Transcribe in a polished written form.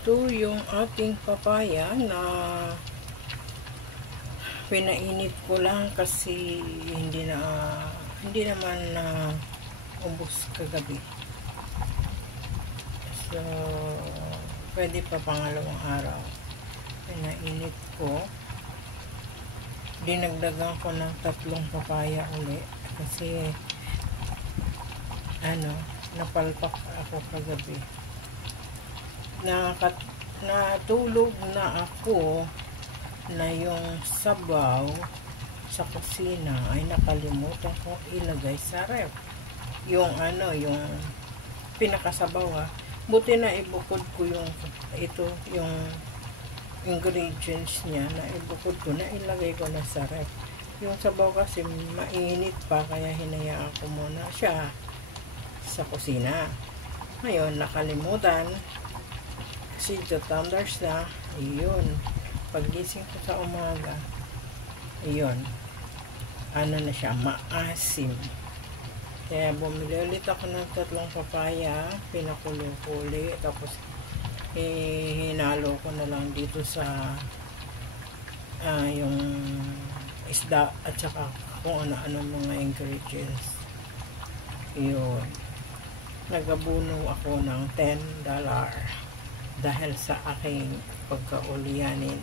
Ito yung ating papaya na pinainit ko lang kasi hindi naman na ubos kagabi. So, pwede pa pangalawang araw. Pinainit ko. Dinagdagan ko ng 3 papaya uli kasi napalpak ako kagabi. Natulog na ako na yung sabaw sa kusina ay nakalimutan kong ilagay sa ref. Yung pinakasabaw buti na ibukod ko yung ingredients niya, na ibukod ko na ilagay ko na sa ref. Yung sabaw kasi mainit pa, kaya hinayaan ko muna siya sa kusina. Ngayon nakalimutan kasi 2 tumblers na. Ayun, pagising ko sa umaga, ayun, na siya, maasim. Kaya bumili ulit ako ng 3 papaya, pinakulo ko ulit, tapos hinalo ko na lang dito sa yung isda at saka kung ano-ano mga ingredients. Yun, nagabuno ako ng $10 dahil sa aking pagkaulianin.